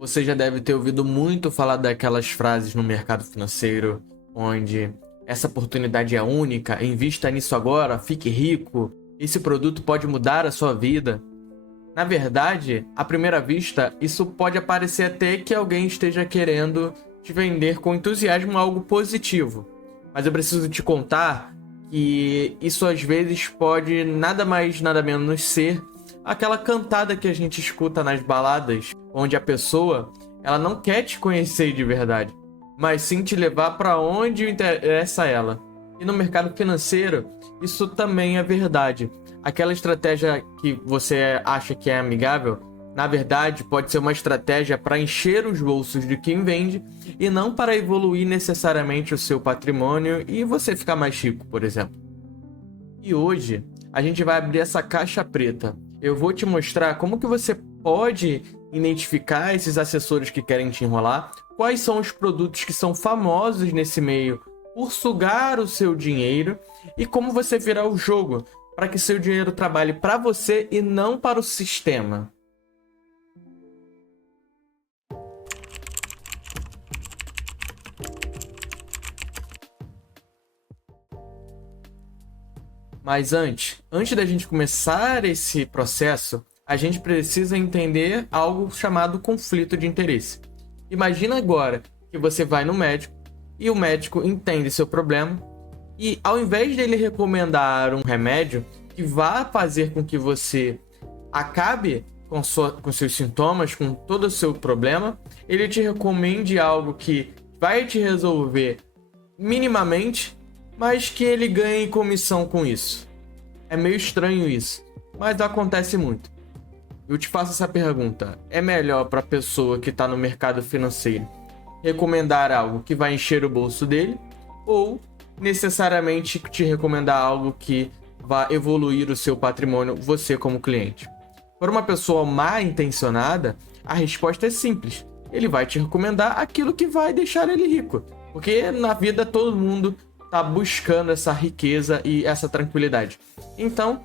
Você já deve ter ouvido muito falar daquelas frases no mercado financeiro, onde essa oportunidade é única, invista nisso agora, fique rico, esse produto pode mudar a sua vida. Na verdade, à primeira vista, isso pode parecer até que alguém esteja querendo te vender com entusiasmo algo positivo. Mas eu preciso te contar que isso às vezes pode nada mais, nada menos ser aquela cantada que a gente escuta nas baladas, onde a pessoa, ela não quer te conhecer de verdade, mas sim te levar para onde interessa a ela. E no mercado financeiro, isso também é verdade. Aquela estratégia que você acha que é amigável, na verdade, pode ser uma estratégia para encher os bolsos de quem vende e não para evoluir necessariamente o seu patrimônio e você ficar mais rico, por exemplo. E hoje, a gente vai abrir essa caixa preta. Eu vou te mostrar como que você pode identificar esses assessores que querem te enrolar, quais são os produtos que são famosos nesse meio por sugar o seu dinheiro e como você virar o jogo para que seu dinheiro trabalhe para você e não para o sistema. Mas antes da gente começar esse processo, a gente precisa entender algo chamado conflito de interesse. Imagina agora que você vai no médico e o médico entende seu problema e ao invés dele recomendar um remédio que vá fazer com que você acabe com seus sintomas, com todo o seu problema, ele te recomende algo que vai te resolver minimamente, mas que ele ganhe comissão com isso. É meio estranho isso, mas acontece muito. Eu te faço essa pergunta: é melhor para a pessoa que está no mercado financeiro recomendar algo que vai encher o bolso dele, ou necessariamente te recomendar algo que vai evoluir o seu patrimônio, você como cliente? Para uma pessoa mal intencionada, a resposta é simples: ele vai te recomendar aquilo que vai deixar ele rico, porque na vida todo mundo está buscando essa riqueza e essa tranquilidade. Então,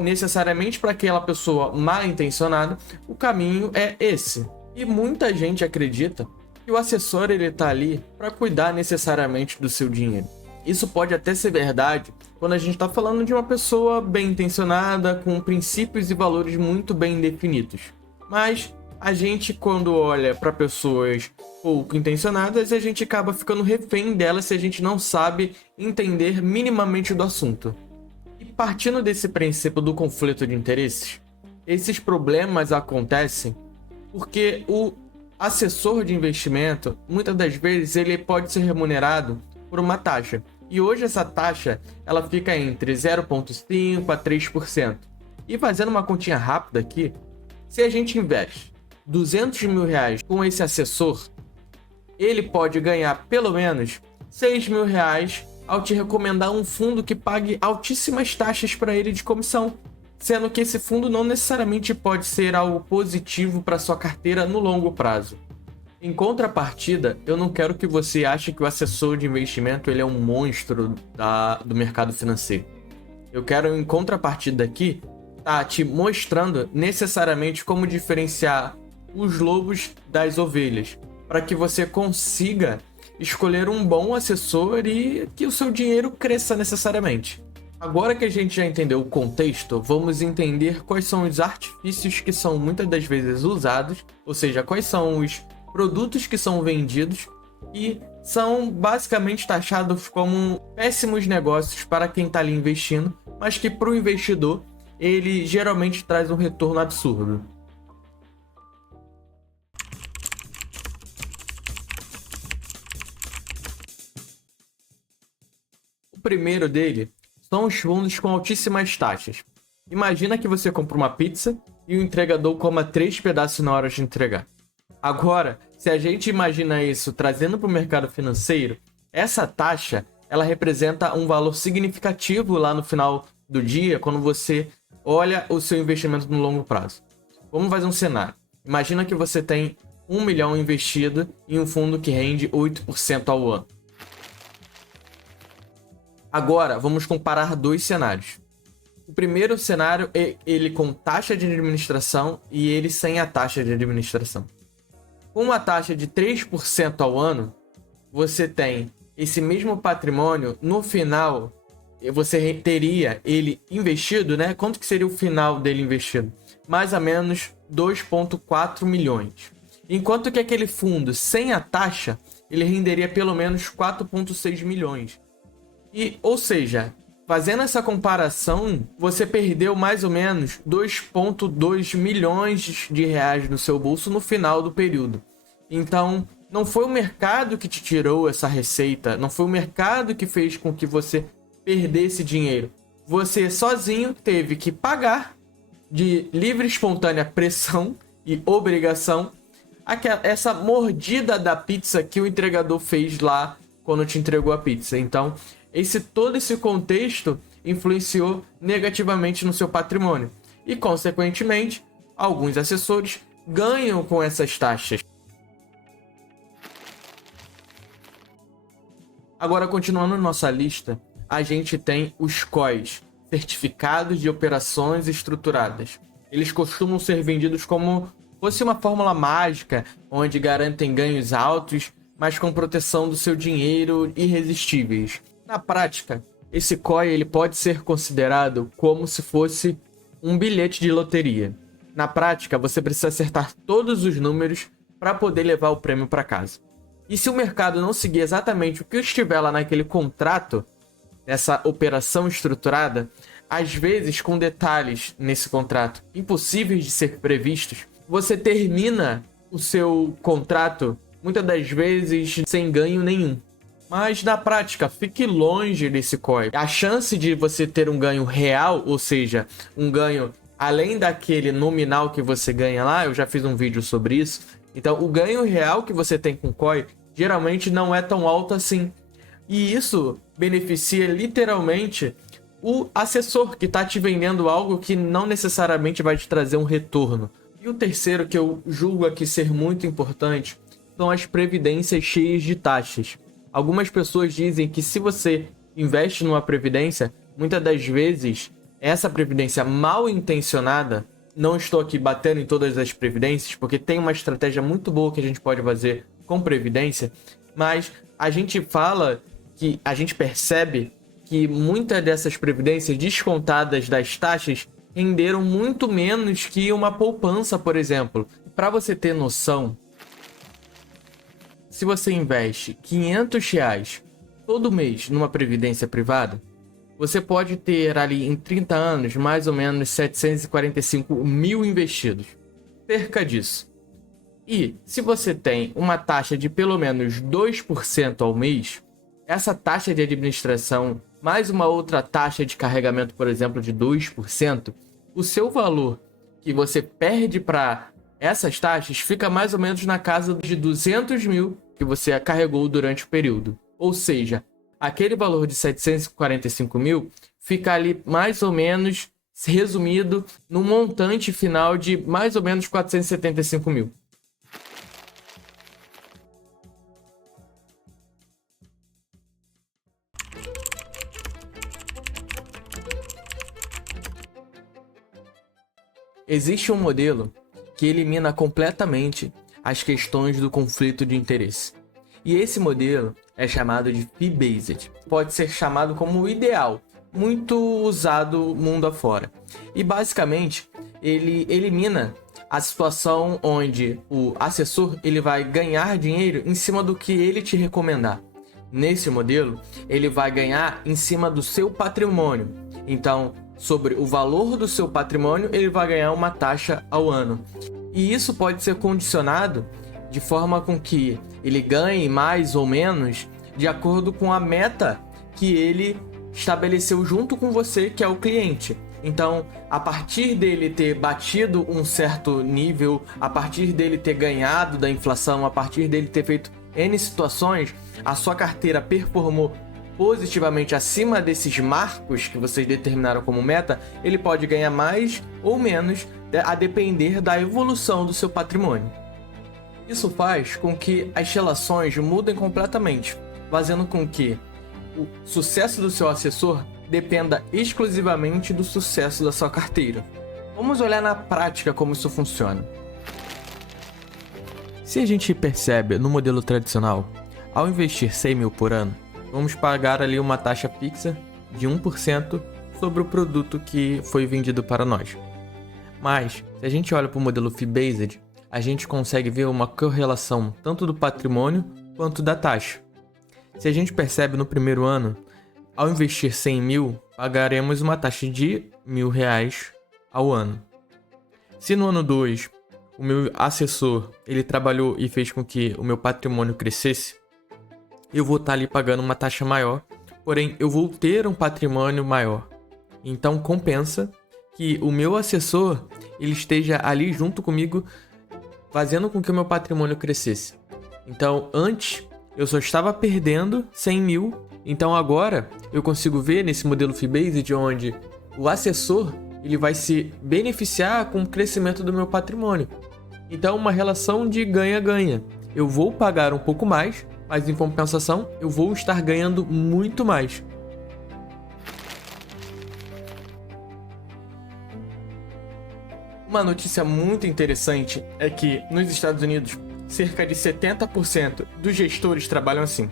necessariamente para aquela pessoa mal intencionada, o caminho é esse. E muita gente acredita que o assessor ele está ali para cuidar necessariamente do seu dinheiro. Isso pode até ser verdade quando a gente está falando de uma pessoa bem intencionada, com princípios e valores muito bem definidos. Mas a gente, quando olha para pessoas pouco intencionadas, a gente acaba ficando refém delas se a gente não sabe entender minimamente do assunto. E partindo desse princípio do conflito de interesses, esses problemas acontecem porque o assessor de investimento, muitas das vezes, ele pode ser remunerado por uma taxa. E hoje essa taxa ela fica entre 0,5% a 3%. E fazendo uma continha rápida aqui, se a gente investe R$200 mil com esse assessor, ele pode ganhar pelo menos R$6 mil ao te recomendar um fundo que pague altíssimas taxas para ele de comissão, sendo que esse fundo não necessariamente pode ser algo positivo para sua carteira no longo prazo. Em contrapartida, eu não quero que você ache que o assessor de investimento ele é um monstro do mercado financeiro. Eu quero, em contrapartida aqui, te mostrando necessariamente como diferenciar os lobos das ovelhas, para que você consiga escolher um bom assessor e que o seu dinheiro cresça necessariamente. Agora que a gente já entendeu o contexto, vamos entender quais são os artifícios que são muitas das vezes usados, ou seja, quais são os produtos que são vendidos e são basicamente taxados como péssimos negócios para quem está ali investindo, mas que para o investidor ele geralmente traz um retorno absurdo. O primeiro dele são os fundos com altíssimas taxas. Imagina que você compra uma pizza e o entregador coma 3 pedaços na hora de entregar. Agora, se a gente imagina isso trazendo para o mercado financeiro, essa taxa ela representa um valor significativo lá no final do dia, quando você olha o seu investimento no longo prazo. Vamos fazer um cenário. Imagina que você tem 1 milhão investido em um fundo que rende 8% ao ano. Agora, vamos comparar dois cenários. O primeiro cenário é ele com taxa de administração e ele sem a taxa de administração. Com uma taxa de 3% ao ano, você tem esse mesmo patrimônio, no final, você teria ele investido, né? Quanto que seria o final dele investido? Mais ou menos 2,4 milhões. Enquanto que aquele fundo, sem a taxa, ele renderia pelo menos 4,6 milhões. Ou seja, fazendo essa comparação, você perdeu mais ou menos 2,2 milhões de reais no seu bolso no final do período. Então, não foi o mercado que te tirou essa receita, não foi o mercado que fez com que você perdesse dinheiro. Você sozinho teve que pagar de livre e espontânea pressão e obrigação essa mordida da pizza que o entregador fez lá quando te entregou a pizza. Então, todo esse contexto influenciou negativamente no seu patrimônio. E, consequentemente, alguns assessores ganham com essas taxas. Agora, continuando nossa lista, a gente tem os COIs, Certificados de Operações Estruturadas. Eles costumam ser vendidos como fosse uma fórmula mágica, onde garantem ganhos altos, mas com proteção do seu dinheiro irresistíveis. Na prática, esse COI ele pode ser considerado como se fosse um bilhete de loteria. Na prática, você precisa acertar todos os números para poder levar o prêmio para casa. E se o mercado não seguir exatamente o que estiver lá naquele contrato, nessa operação estruturada, às vezes com detalhes nesse contrato impossíveis de ser previstos, você termina o seu contrato muitas das vezes sem ganho nenhum. Mas na prática, fique longe desse COI. A chance de você ter um ganho real, ou seja, um ganho além daquele nominal que você ganha lá, eu já fiz um vídeo sobre isso. Então, o ganho real que você tem com o COI geralmente não é tão alto assim. E isso beneficia literalmente o assessor que está te vendendo algo que não necessariamente vai te trazer um retorno. E o terceiro, que eu julgo aqui ser muito importante, são as previdências cheias de taxas. Algumas pessoas dizem que se você investe numa previdência, muitas das vezes essa previdência mal intencionada, não estou aqui batendo em todas as previdências, porque tem uma estratégia muito boa que a gente pode fazer com previdência, mas a gente fala que a gente percebe que muitas dessas previdências descontadas das taxas renderam muito menos que uma poupança, por exemplo. Para você ter noção, se você investe R$500 todo mês numa previdência privada, você pode ter ali em 30 anos mais ou menos 745 mil investidos. Cerca disso. E se você tem uma taxa de pelo menos 2% ao mês, essa taxa de administração mais uma outra taxa de carregamento, por exemplo, de 2%, o seu valor que você perde para essas taxas fica mais ou menos na casa de 200 mil que você carregou durante o período. Ou seja, aquele valor de 745 mil fica ali mais ou menos resumido no montante final de mais ou menos 475 mil. Existe um modelo que elimina completamente as questões do conflito de interesse. E esse modelo é chamado de Fee-Based. Pode ser chamado como o ideal, muito usado mundo afora. E basicamente, ele elimina a situação onde o assessor ele vai ganhar dinheiro em cima do que ele te recomendar. Nesse modelo, ele vai ganhar em cima do seu patrimônio. Então, sobre o valor do seu patrimônio, ele vai ganhar uma taxa ao ano. E isso pode ser condicionado de forma com que ele ganhe mais ou menos de acordo com a meta que ele estabeleceu junto com você, que é o cliente. Então, a partir dele ter batido um certo nível, a partir dele ter ganhado da inflação, a partir dele ter feito N situações, a sua carteira performou positivamente acima desses marcos que vocês determinaram como meta, ele pode ganhar mais ou menos a depender da evolução do seu patrimônio. Isso faz com que as relações mudem completamente, fazendo com que o sucesso do seu assessor dependa exclusivamente do sucesso da sua carteira. Vamos olhar na prática como isso funciona. Se a gente percebe no modelo tradicional, ao investir 100 mil por ano, vamos pagar ali uma taxa fixa de 1% sobre o produto que foi vendido para nós. Mas, se a gente olha para o modelo Fee-Based, a gente consegue ver uma correlação tanto do patrimônio quanto da taxa. Se a gente percebe no primeiro ano, ao investir 100 mil, pagaremos uma taxa de R$ 1.000 ao ano. Se no ano 2, o meu assessor ele trabalhou e fez com que o meu patrimônio crescesse, eu vou estar ali pagando uma taxa maior, porém eu vou ter um patrimônio maior. Então compensa que o meu assessor ele esteja ali junto comigo, fazendo com que o meu patrimônio crescesse. Então antes eu só estava perdendo 100 mil, então agora eu consigo ver nesse modelo Fee-Based onde o assessor ele vai se beneficiar com o crescimento do meu patrimônio. Então uma relação de ganha-ganha. Eu vou pagar um pouco mais, mas em compensação eu vou estar ganhando muito mais. Uma notícia muito interessante é que nos Estados Unidos, cerca de 70% dos gestores trabalham assim,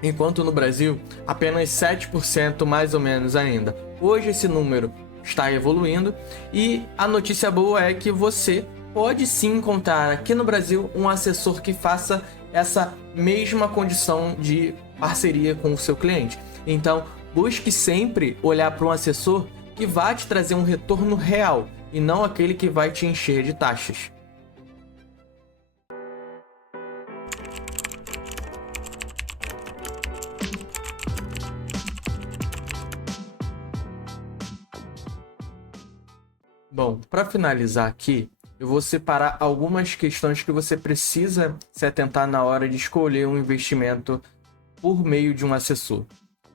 enquanto no Brasil, apenas 7% mais ou menos ainda. Hoje esse número está evoluindo e a notícia boa é que você pode sim encontrar aqui no Brasil um assessor que faça essa mesma condição de parceria com o seu cliente. Então, busque sempre olhar para um assessor que vai te trazer um retorno real e não aquele que vai te encher de taxas. Bom, para finalizar aqui, eu vou separar algumas questões que você precisa se atentar na hora de escolher um investimento por meio de um assessor.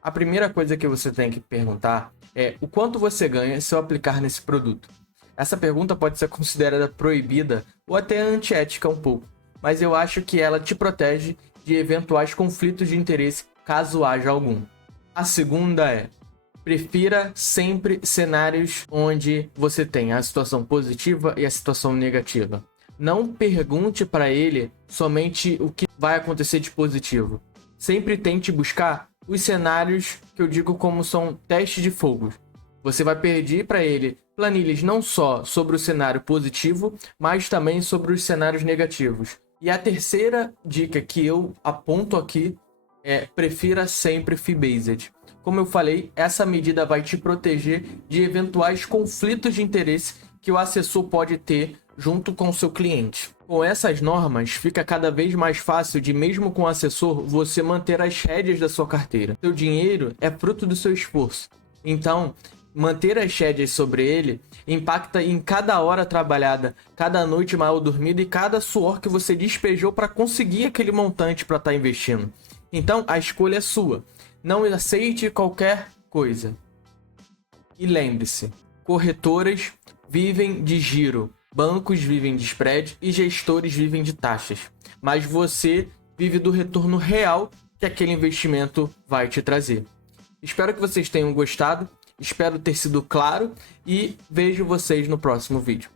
A primeira coisa que você tem que perguntar é o quanto você ganha se eu aplicar nesse produto. Essa pergunta pode ser considerada proibida ou até antiética um pouco, mas eu acho que ela te protege de eventuais conflitos de interesse caso haja algum. A segunda é: prefira sempre cenários onde você tem a situação positiva e a situação negativa. Não pergunte para ele somente o que vai acontecer de positivo. Sempre tente buscar os cenários que eu digo como são testes de fogo. Você vai pedir para ele planilhas não só sobre o cenário positivo, mas também sobre os cenários negativos. E a terceira dica que eu aponto aqui é: prefira sempre Fee-Based. Como eu falei, essa medida vai te proteger de eventuais conflitos de interesse que o assessor pode ter junto com o seu cliente. Com essas normas, fica cada vez mais fácil de, mesmo com o assessor, você manter as rédeas da sua carteira. Seu dinheiro é fruto do seu esforço. Então, manter as rédeas sobre ele impacta em cada hora trabalhada, cada noite mal dormida e cada suor que você despejou para conseguir aquele montante para estar investindo. Então, a escolha é sua. Não aceite qualquer coisa. E lembre-se, corretoras vivem de giro, bancos vivem de spread e gestores vivem de taxas. Mas você vive do retorno real que aquele investimento vai te trazer. Espero que vocês tenham gostado, espero ter sido claro e vejo vocês no próximo vídeo.